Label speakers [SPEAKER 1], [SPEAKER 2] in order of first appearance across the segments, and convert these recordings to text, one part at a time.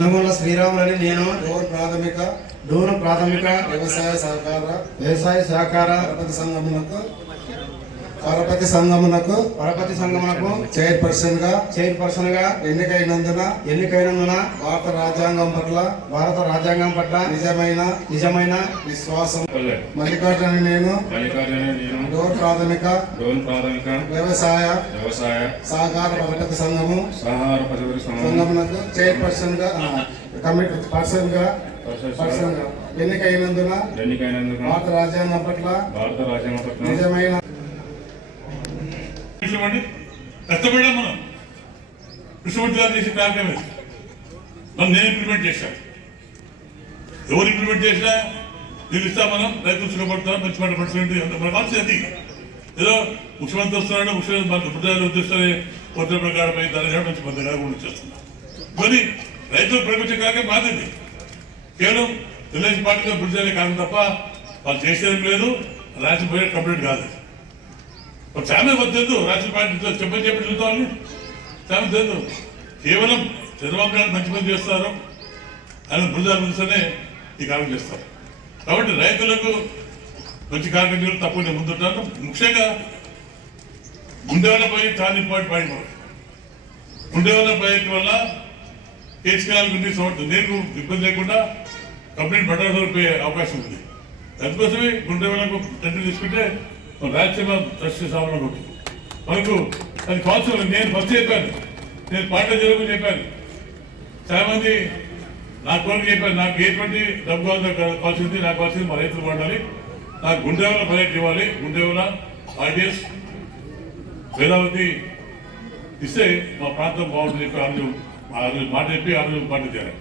[SPEAKER 1] నమూల శ్రీరాములని నేను
[SPEAKER 2] డోర్ ప్రాథమిక
[SPEAKER 1] డూరు ప్రాథమిక
[SPEAKER 2] వ్యవసాయ సహకార
[SPEAKER 1] వ్యవసాయ సహకార
[SPEAKER 2] పరపతి పరపతి సంఘమునకు
[SPEAKER 1] పరపతి సంఘమునకు చైర్పర్సన్గా చైర్పర్సన్గా
[SPEAKER 2] ఎన్నికైనందున
[SPEAKER 1] ఎన్నికైనందున
[SPEAKER 2] భారత రాజ్యాంగం పట్ల
[SPEAKER 1] భారత రాజ్యాంగం పట్ల
[SPEAKER 2] నిజమైన
[SPEAKER 1] నిజమైన
[SPEAKER 2] విశ్వాసం. మల్లికార్జున నేను డోర్ ప్రాథమిక
[SPEAKER 3] డోన్ ప్రాథమిక
[SPEAKER 2] వ్యవసాయ
[SPEAKER 3] వ్యవసాయ
[SPEAKER 2] సహకార పరపతి సంఘము
[SPEAKER 3] పదవి సంఘం
[SPEAKER 2] సంఘమునకు చైర్పర్సన్గా కమిటీ పర్సన్గా పర్సన్గా ఎన్నికైనందున
[SPEAKER 3] ఎన్నికైనందుకు
[SPEAKER 2] భారత రాజ్యాంగం పట్ల
[SPEAKER 3] భారత రాజ్యాంగం పట్ల
[SPEAKER 2] నిజమైన
[SPEAKER 4] కృష్ణమండి కష్టపడ్డాం మనం. కృష్ణమూర్తి గారు చేసిన కార్యక్రమం మనం నేను ఇంప్లిమెంట్ చేశాను ఎవరు ఇంప్లిమెంట్ చేసినా నిలుస్తా మనం రైతులు సుఖపడతాం మంచి మాట పడుతుంది అంత మన మనసు అది. ఏదో ముఖ్యమంత్రి వస్తున్నాడు ముఖ్యమంత్రి మన ప్రజలు ఉద్దేశాలే కొత్త ప్రకారం అయి దాని మంచి పద్ధతిగా కాకుండా చేస్తున్నాం కానీ రైతులు ప్రేమించే కార్యక్రమం మాది కేవలం తెలుగుదేశం పార్టీలో ప్రజలే కాదు తప్ప వాళ్ళు చేసేది లేదు రాజకీయ కంప్లీట్ కాదు. చాలా వద్దు తెలుసు రాష్ట్ర పార్టీతో చెప్పని చెప్పి చూద్దామని చాలా తెలుసు కేవలం చంద్రబాబు నాయుడు మంచి పని చేస్తారు. ఆయన బృందాల ముందునే ఈ కార్యం చేస్తారు. కాబట్టి రైతులకు మంచి కార్యక్రమం చేయడం ముందుంటారు. ముందుంటాను ముఖ్యంగా ఉండేవాళ్ళ చాలా ఇంపార్టెంట్ పాయింట్ పాయింట్ ఉండేవాళ్ళ ప్రాజెక్టు వల్ల కేసుకాల గురించి సమర్థం నేను ఇబ్బంది లేకుండా కంప్లీట్ బట్టర్ పోయే అవకాశం ఉంది. దానికోసమే గుండె వాళ్ళకు టెండర్ తీసుకుంటే రాజ్యసభ ట్రస్ట్ సామాన్లు మనకు అది కావాల్సిన నేను ఫస్ట్ చెప్పాను. నేను పాట జరుగుతూ చెప్పాను. చాలా మంది నా కోరిక చెప్పాను నాకు ఎటువంటి డబ్బు కావాలో కావాల్సింది నాకు కావాల్సింది మా రైతులు పండాలి నాకు గుండెవల పర్యటన ఇవ్వాలి గుండెవల ఆర్డిఎస్ వేలావతి ఇస్తే మా ప్రాంతం బాగుంటుంది చెప్పి ఆ రోజు ఆ రోజు మాట చెప్పి ఆ రోజు మాట చేయాలి.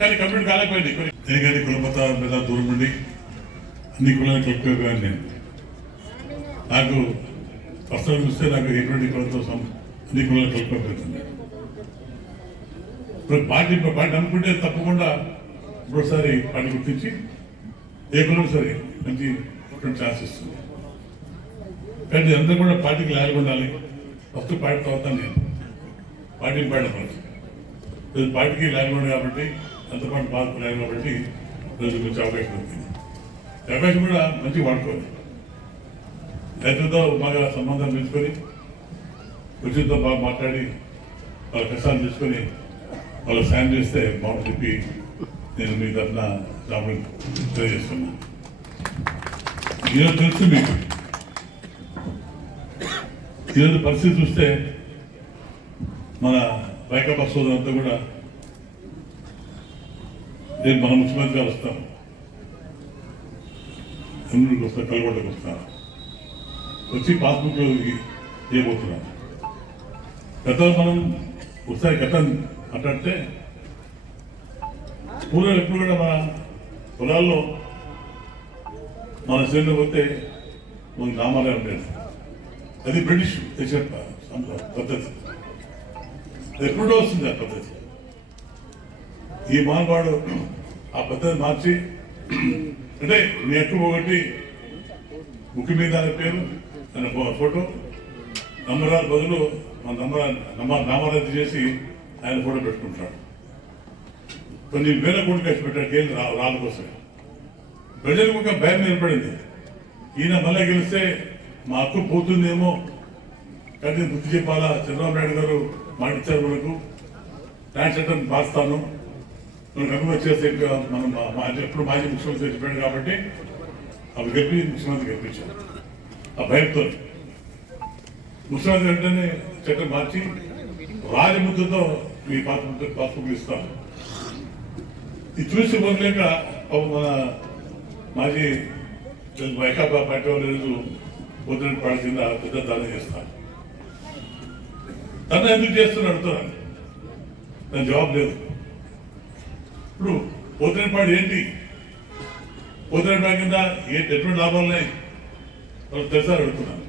[SPEAKER 4] కానీ కంప్లీట్ కాలేకపోయింది. నేను కానీ కులమత మీద దూరం ఉండి అన్ని కులాలు కలుపుకోగాను నేను నాకు ప్రస్తుతం చూస్తే నాకు ఎటువంటి కులంతో సం- అన్ని కులాలను కలుపుకోకపోతుంది ఇప్పుడు పార్టీ పార్టీ అనుకుంటే తప్పకుండా ఇంకోసారి పార్టీ గుర్తించి ఏ కులం సరే మంచి ఛాన్స్ ఇస్తుంది. కానీ అందరూ కూడా పార్టీకి లాగా ఉండాలి ఫస్ట్ పార్టీ తర్వాత నేను. పార్టీని పాడమని ఈరోజు పార్టీకి లాగా కాబట్టి అంతపాటు పార్టీ లేదు కాబట్టి రోజు మంచి అవకాశం దొరికింది. అవకాశం కూడా మంచిగా వాడుకోవాలి. రైతులతో బాగా సంబంధం పెంచుకొని రుచితో బాగా మాట్లాడి వాళ్ళ కష్టాలు తీసుకొని వాళ్ళ సాయం చేస్తే బాగుంటుంది చెప్పి నేను మీ తరఫున రాముడు తెలియజేస్తున్నాను. ఈరోజు తెలుసు మీకు. ఈరోజు పరిస్థితి చూస్తే మన వైకాపా సోదరులంతా కూడా నేను మన ముఖ్యమంత్రి గారు వస్తాను. ఎన్నులకు వస్తాను కలగొండకు వస్తాను వచ్చి పాస్బుక్ చేయబోతున్నారు గతంలో మనం ఒకసారి గతం అంటే పూర్వం ఎప్పుడు కూడా మన పొలాల్లో మన శ్రేణి పోతే మన గ్రామాలే ఉండేది అది బ్రిటిష్ దేశ పద్ధతి. అది ఎప్పుడో వస్తుంది ఆ పద్ధతి. ఈ మానవాడు ఆ పద్ధతి మార్చి అంటే మీ ఎక్కువ ఒకటి ముఖ్య మీద పేరు ఫోటో నంబరాల బదులు మన నంబర్ నమ్మ నామరద్దు చేసి ఆయన ఫోటో పెట్టుకుంటాడు. కొన్ని వేల కోట్లు ఖర్చు పెట్టాడు కేంద్ర రాళ్ళ కోసం. ప్రజలకు ఒక భయం ఏర్పడింది. ఈయన మళ్ళీ గెలిస్తే మా హక్కు పోతుందేమో కానీ బుద్ధి చెప్పాలా? చంద్రబాబు నాయుడు గారు మాటిచ్చారు మనకు. ల్యాండ్ చట్టం మారుస్తాను మనకు హక్కు వచ్చేస్తే మనం మా- మా- ఎప్పుడు మాజీ ముఖ్యమంత్రి చెప్పాడు కాబట్టి అవి గెలిపి ముఖ్యమంత్రి గెలిపించారు. ఆ భయంతో. ముఖ్యమంత్రి వెంటనే చట్టం మార్చి రాజముద్రతో మీ పాస్బుక్ పాస్బుక్ ఇస్తాను ఇది చూసి మొదలేక మన మాజీ వైకాపా పార్టీ వాళ్ళు ఈరోజు పొద్దున పాడు కింద పెద్ద దానం చేస్తాను తన ఎందుకు చేస్తున్నాడు అడుగుతున్నాను దాని జవాబు లేదు. ఇప్పుడు పోతున్నపాడు ఏంటి? పోతున్నపాడు కింద ఎటువంటి లాభాలు ఉన్నాయి? వాళ్ళు తెలుసా అని అడుగుతున్నాను.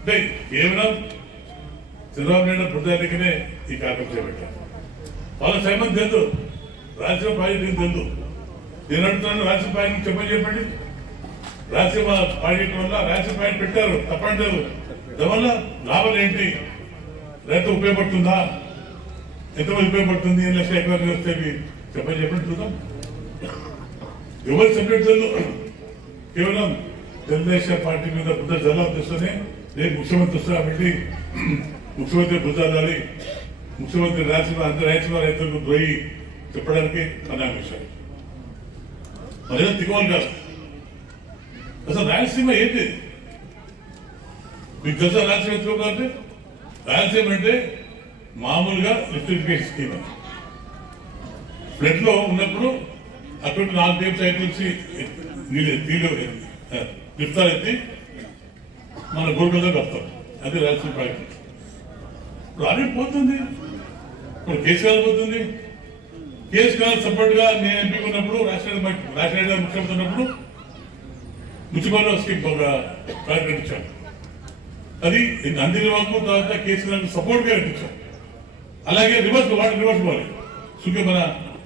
[SPEAKER 4] అంటే కేవలం చంద్రబాబు నాయుడు ప్రజానికనే ఈ కార్యక్రమం చేపట్టారు. వాళ్ళ సైమన్ తెలుసు. రాష్ట్ర ప్రాజెక్ట్ తెలుసు? నేను అంటున్నాను రాష్ట్ర ప్రాజెక్ట్ చెప్పని చెప్పండి రాష్ట్ర పార్టీ వల్ల రాష్ట్ర పార్టీ పెట్టారు తప్పంటారు. దానివల్ల లాభాలు ఏంటి? రైతు ఉపయోగపడుతుందా? ఎంతమంది ఉపయోగపడుతుంది? ఎన్ని లక్షల ఎకరాలు వస్తే చెప్పని చెప్పండి చూద్దాం. ఎవరు సపరేట్ కేవలం తెలుగుదేశం పార్టీ మీద పెద్ద జల్లం తెస్తూనే రేపు ముఖ్యమంత్రి వస్తున్నా కాబట్టి ముఖ్యమంత్రి బుద్ధాలి ముఖ్యమంత్రి రాసిన అందరి రాసిన రైతులకు పోయి చెప్పడానికి అనామేశారు మరేదో దిగువలు కాదు. అసలు రాయలసీమ ఏంటి? మీకు తెలుసా రాయలసీమ ఎందుకు అంటే? రాయలసీమ అంటే మామూలుగా లిఫ్టిఫికేషన్ స్కీమ్ అని ఫ్లడ్లో ఉన్నప్పుడు అటువంటి నాలుగు టైప్స్ అయితే నుంచి నీళ్ళు నీళ్ళు లిఫ్తాలు ఎత్తి మన గోల్కొండ కప్తాం అది రాయలసీమ ప్రాక్టీస్ ఇప్పుడు ఆల్రెడీ పోతుంది. ఇప్పుడు కేసీఆర్ పోతుంది. కేసీఆర్ సపోర్ట్ నేను ఎంపీ ఉన్నప్పుడు రాజశేఖర్ రాజశేఖర్ గారు ముఖ్యమంత్రి ఉన్నప్పుడు మున్సిపల్ స్కీమ్ ఒక అది అందిన వరకు తర్వాత కేసీఆర్ సపోర్ట్గా అలాగే రివర్స్ వాడు రివర్స్ పోలే సుఖ మన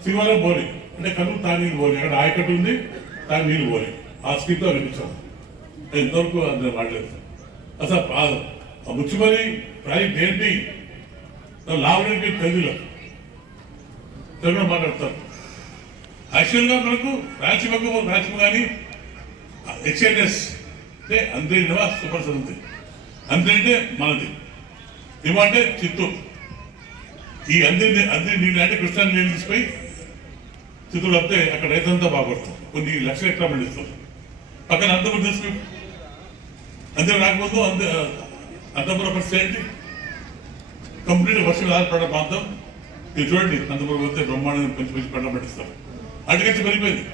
[SPEAKER 4] శ్రీవారం పోలే అంటే కనుక తాగి నీళ్ళు పోలే అక్కడ ఆయకట్టు ఉంది తాగి నీళ్ళు పోలే ఆ స్కీమ్తో అనిపించాం ఇంతవరకు అందరూ వాడలేదు. అసలు ఆ- ముఖ్యమంత్రి ప్రాజెక్ట్ ఏంటి లాభానికి తెలుగులో తెలుగులో మాట్లాడతారు. యాక్చువల్గా మనకు రాయలసీమకు రాజ్యం కానీ హెచ్ఎన్ఎస్ అంటే అందరి సూపర్ ఉంది. అంతే అంటే మనది. ఇవ్వంటే చిత్తూరు. ఈ అందిని అందరి నీళ్ళు అంటే కృష్ణా నీళ్ళు తీసుకుపోయి చిత్తూరు వస్తే అక్కడ రైతంతా బాగుపడతాం కొన్ని లక్షల ఎకరా పండిస్తాం పక్కన అందరూ తీసుకుని అంతే రాకముందు అంతే అంతపురం బస్ ఏంటి? కంప్లీట్ వర్షం ఆధారపడ్డ ప్రాంతం. ఇది చూడండి అంతపురం వస్తే బ్రహ్మాండం పెంచి పెంచి పంట పండిస్తారు. అటుకచ్చి పెరిగిపోయింది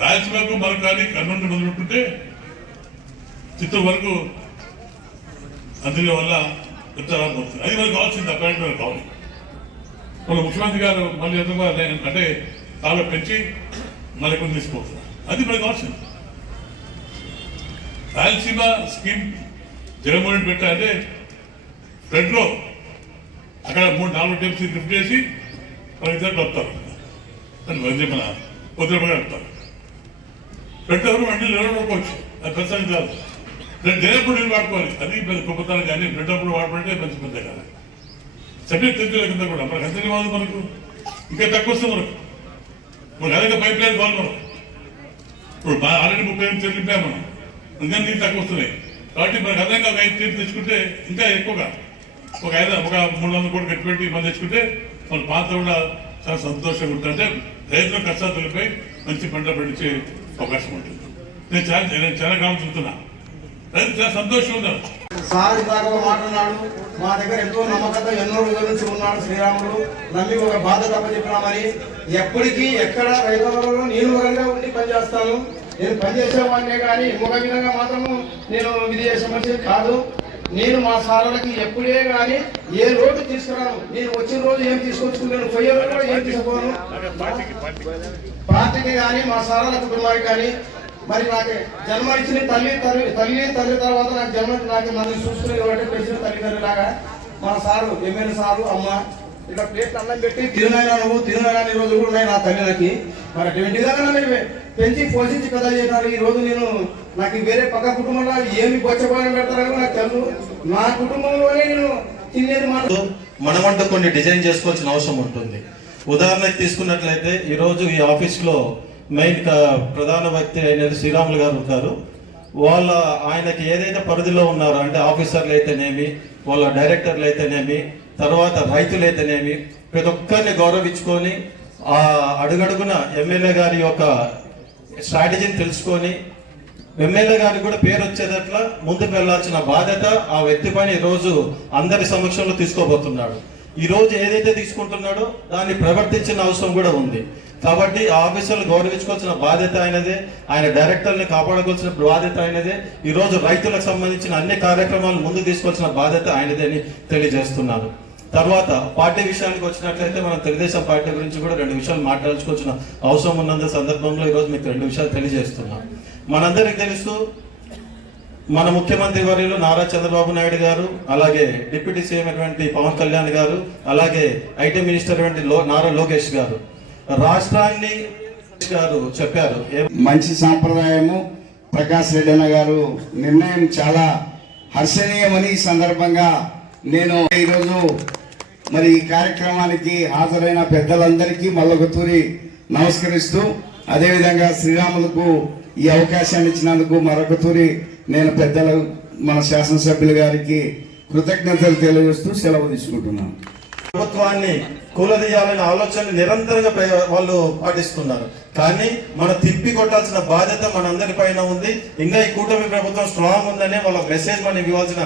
[SPEAKER 4] రాయలసీమకు మనకు కానీ కర్నూలు మొదలుపెట్టుకుంటే చిత్తూరు వరకు అందులో వల్ల ఉత్తరాలు వస్తుంది? అది మనకు కావాల్సింది అపాయింట్ మనకు కావాలి? మన ముఖ్యమంత్రి గారు మళ్ళీ ఎందుకు అంటే తాళ పెంచి మళ్ళీ కొన్ని తీసుకుపోతున్నారు. అది మనకు కావాల్సింది. రాయలసీమ స్కీమ్ జగన్మోహన్ రెడ్డి పెట్టాలంటే ఫ్లడ్లో అక్కడ మూడు నాలుగు టైమ్స్ లిఫ్ట్ చేసి మన ఇద్దరు కలుపుతారు అని వందే మన ఉద్రపడి కలుపుతారు ఫ్లడ్ ఎవరు వండి నిలబడుకోవచ్చు అది పెద్ద కాదు. ఫ్లడ్ లేనప్పుడు నీళ్ళు వాడుకోవాలి. అది పెద్ద గొప్పతనం కానీ ఫ్లడ్ అప్పుడు వాడుకుంటే మంచి పెద్ద కాదు. సబ్జెక్ట్ తెలిసిన కింద కూడా మనకు ఎంత కాదు మనకు? ఇంకా తక్కువ వస్తుంది మనకు. మనకు అదే పైప్ లైన్ కావాలి మనం ఇప్పుడు ఆల్రెడీ ముప్పై ఎనిమిది చెల్లిపోయాం మనం. ఇంకా నీళ్ళు తక్కువ వస్తున్నాయి కాబట్టి మనకు అదనంగా ఒక ఐదు తెచ్చుకుంటే ఇంకా ఎక్కువగా. ఒక ఐదు ఒక మూడు వందల కోట్లు కట్టి పెట్టి మనం తెచ్చుకుంటే మన పాత్ర కూడా చాలా సంతోషంగా ఉంటుంది. రైతుల కష్టాలపై మంచి పంట పండించే అవకాశం ఉంటుంది. నేను చాలా నేను చాలా గ్రామం చూస్తున్నా. రైతు చాలా సంతోషంగా ఉన్నారు.
[SPEAKER 1] సార్ దాకా మాట్లాడినాడు మా దగ్గర ఎంతో నమ్మకత ఎన్నో రోజుల నుంచి ఉన్నాడు శ్రీరాముడు. నమ్మి ఒక బాధ్యత చెప్పినామని ఎప్పటికీ ఎక్కడ రైతులలో నేను ఒకరిగా ఉండి పనిచేస్తాను? నేను పనిచేసేవాడినే కానీ ఒక విధంగా మాత్రము నేను ఇది చేసే మనిషి కాదు. నేను మా సార్లకి ఎప్పుడే కానీ ఏ రోడ్డు తీసుకురాను. నేను వచ్చిన రోజు ఏం తీసుకొచ్చుకున్నాను? పోయే రోజు కూడా ఏం తీసుకోను? పార్టీకి కానీ మా సార్ల కుటుంబానికి కానీ మరి నాకు జన్మ ఇచ్చిన తల్లి తల్లి తల్లి తల్లి తర్వాత నాకు జన్మ నాకు నన్ను చూసుకునే కాబట్టి పెంచిన తల్లిదండ్రులాగా మా సారు ఎమ్మెల్యే సారు అమ్మ ఇక్కడ ప్లేట్ అన్నం పెట్టి తిరునైనా నువ్వు తిరునైనా ఈ రోజు కూడా ఉన్నాయి నా తల్లికి. మరి అటువంటి విధంగా నన్ను పెంచి పోషించి కథ చేసినారు ఈ రోజు నేను నాకు వేరే పక్క కుటుంబంలో ఏమి బొచ్చపోయిన పెడతారో నాకు తెలుసు. నా కుటుంబంలోనే నేను తినేది మాట
[SPEAKER 5] మనమంటూ కొన్ని డిజైన్ చేసుకోవాల్సిన అవసరం ఉంటుంది. ఉదాహరణకు తీసుకున్నట్లయితే ఈరోజు ఈ ఆఫీస్లో మెయిన్ ప్రధాన వ్యక్తి అయినది శ్రీరాములు గారు ఉంటారు. వాళ్ళ ఆయనకి ఏదైతే పరిధిలో ఉన్నారో అంటే ఆఫీసర్లు అయితేనేమి వాళ్ళ డైరెక్టర్లు అయితేనేమి తర్వాత రైతులు అయితేనేమి ప్రతి ఒక్కరిని గౌరవించుకొని ఆ అడుగడుగున ఎమ్మెల్యే గారి యొక్క స్ట్రాటజీని తెలుసుకొని ఎమ్మెల్యే గారికి కూడా పేరు వచ్చేటట్ల ముందుకు వెళ్ళాల్సిన బాధ్యత ఆ వ్యక్తి పైన ఈరోజు రోజు అందరి సమక్షంలో తీసుకోబోతున్నాడు. ఈ రోజు ఏదైతే తీసుకుంటున్నాడో దాన్ని ప్రవర్తించిన అవసరం కూడా ఉంది. కాబట్టి ఆఫీసర్లు గౌరవించుకోవాల్సిన బాధ్యత ఆయనదే ఆయన డైరెక్టర్ని కాపాడుకోవాల్సిన బాధ్యత ఆయనదే ఈ రోజు రైతులకు సంబంధించిన అన్ని కార్యక్రమాలు ముందుకు తీసుకోవాల్సిన బాధ్యత ఆయనదే అని తెలియజేస్తున్నాను. తర్వాత పార్టీ విషయానికి వచ్చినట్లయితే మనం తెలుగుదేశం పార్టీ గురించి కూడా రెండు విషయాలు మాట్లాడుకోవాల్సిన అవసరం ఉన్నంత సందర్భంలో ఈరోజు మీకు రెండు విషయాలు తెలియజేస్తున్నాం. మనందరికి తెలుసు మన ముఖ్యమంత్రి వర్యులు నారా చంద్రబాబు నాయుడు గారు అలాగే డిప్యూటీ సీఎం అటువంటి పవన్ కళ్యాణ్ గారు అలాగే ఐటీ మినిస్టర్ అయినటువంటి లో- నారా లోకేష్ గారు. రాష్ట్రాన్ని గారు చెప్పారు.
[SPEAKER 6] మంచి సాంప్రదాయము ప్రకాష్ రెడ్డి అన్న గారు నిర్ణయం చాలా హర్షణీయమని ఈ సందర్భంగా నేను ఈరోజు మరి ఈ కార్యక్రమానికి హాజరైన పెద్దలందరికీ మళ్ళొకతూరి నమస్కరిస్తూ అదేవిధంగా శ్రీరాములకు ఈ అవకాశాన్ని ఇచ్చినందుకు మరొకతూరి నేను పెద్దలు మన శాసనసభ్యులు గారికి కృతజ్ఞతలు తెలియజేస్తూ సెలవు తీసుకుంటున్నాను.
[SPEAKER 5] ప్రభుత్వాన్ని కూలదీయాలనే ఆలోచన నిరంతరంగా వాళ్ళు పాటిస్తున్నారు. కానీ మన తిప్పి కొట్టాల్సిన బాధ్యత మనందరి పైన ఉంది. ఇంకా ఈ కూటమి ప్రభుత్వం స్ట్రాంగ్ ఉందనే వాళ్ళ మెసేజ్ మనం ఇవ్వాల్సిన